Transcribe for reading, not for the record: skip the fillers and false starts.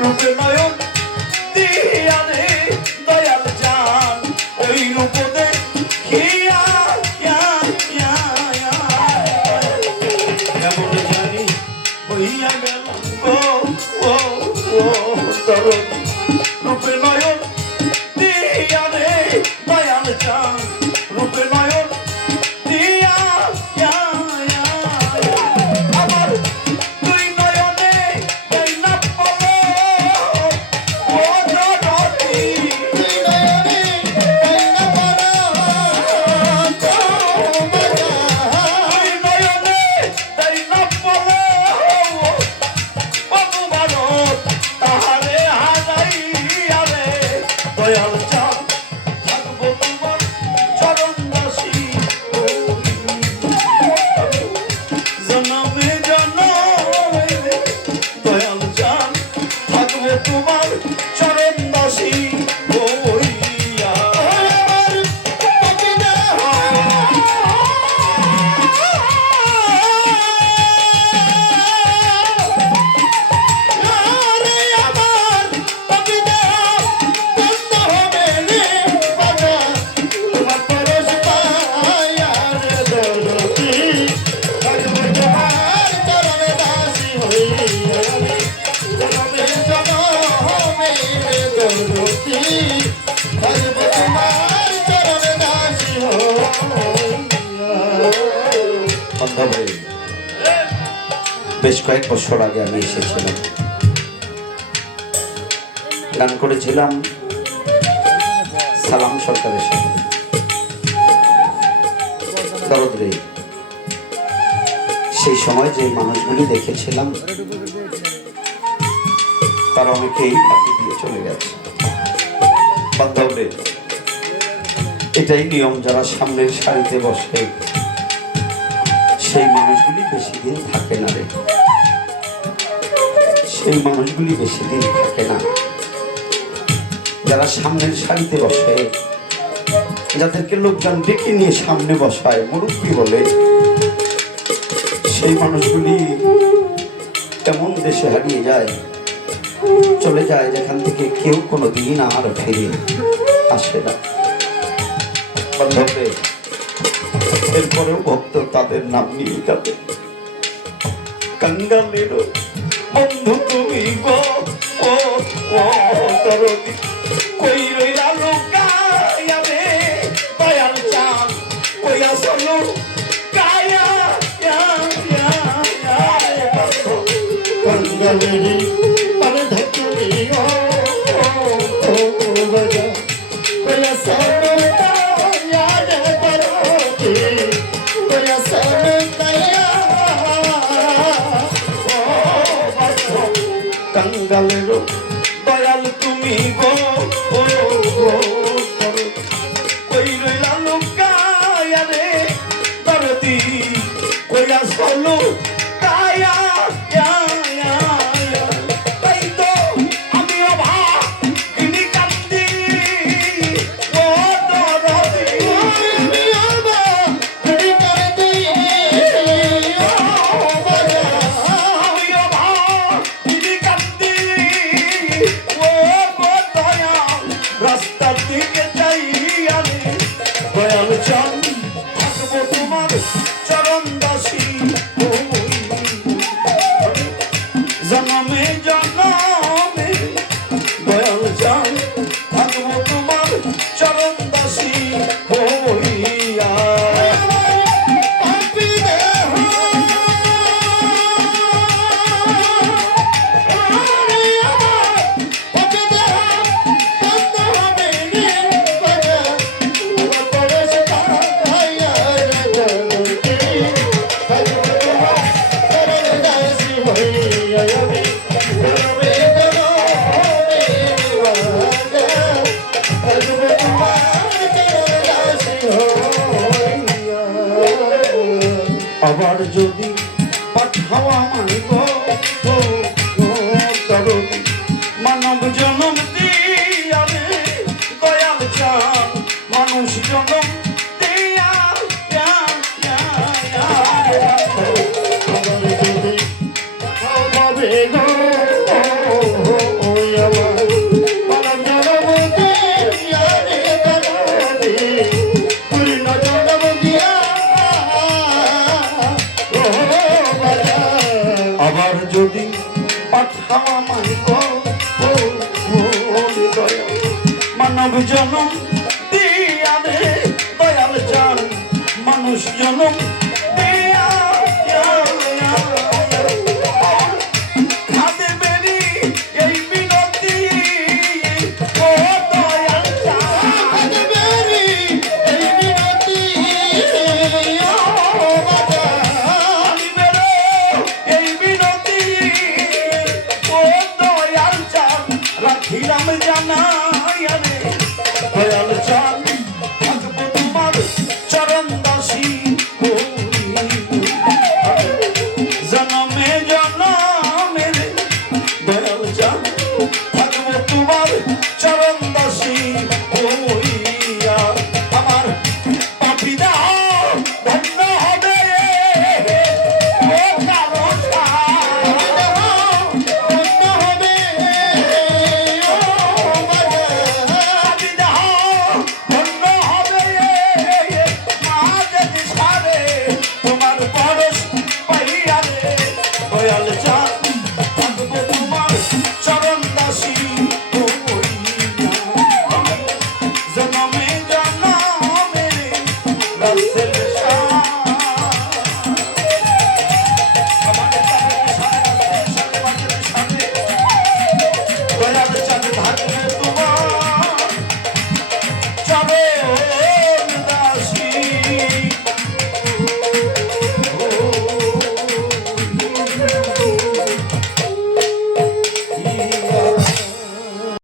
রূপে নয়ন দিয়া রে দয়াল জান ওই রূপ দেখিয়া কেমন জানি হইয়া গেলাম গো ও দরদি রূপে নয়ন দিয়া রে দয়াল জান রূপে নয়ন দিয়া আমার দুই নয়নে দেই না পলো ও দরদি দুই নয়নে দেই না পলো দুই নয়নে দেই না পলো অনুমানত তাহারে হারাইয়া রে দয়াল চাঁদ থাকবো তোমার চরণ দাসী জনমে জনমে দয়াল চাঁদ থাকবো তোমার চরণ দাসী হইয়া বেশ কয়েক বছর আগে আমি এসেছিলাম, গান করেছিলাম সালাম সরকারের সাথে। দরদরে সেই সময় যে মানুষগুলি দেখেছিলাম তারা অনেকেই ফাঁকি দিয়ে চলে গেছে। বান্ধবরে এটাই নিয়ম, যারা সামনের সারিতে বসে সেই মানুষগুলি বেশি দিন থাকে না রে, সেই মানুষগুলি বেশি দিন থাকে না। যারা সামনের সারিতে বসে, যাদেরকে লোকজন ডেকে নিয়ে সামনে বসায়, মুরব্বী বলে, সেই মানুষগুলি এমন দেশে হারিয়ে যায়, চলে যায় যেখান থেকে কেউ কোনো দিন আর ফিরে আসে না। বান্ধবরে এরপরেও ভক্ত তাদের নাম নিয়ে যাবে। কাঙ্গালের বন্ধু তুমি গো ও দরদি কই রইলা লুকায়া রে দয়াল চাঁদ কই আসলো কায়া কাঙ্গালের পারে ধতুরি ও বাজা কই আসলো কাঙ্গালের দয়াল তুমি গো কই রইলা লুকায়া রে দরদি কই আসলো কায়া তাই তো আমি ভাগিনি কান্দি ও দরদি আমি ভাগিনি কান্দি রাস্তার দিকে যাই মানব জনম দিয়া রে দয়াল চান মানুষ জনম দিয়া হাতে বেরি এই বিনতি ও দয়াল চান বেরি এই বিনতি এই বিনতি ও দয়াল চান রাখিলাম জানাই রে দয়াল চান থাকবো তোমার চরণ দাসী জনমে জনমে রে দয়াল চান থাকবো তোমার চরণ দাসী হইয়া আমার পাপিদা ধন্য হবে ও কালো ধন্য হবে পাপিদা ধন্য হবে মা যদি সারে তোমার পরশ পাইয়া রে দয়াল চান থাকবো তোমার চরণ দাসী হইয়া জনমে জনমে রাসেল শাহ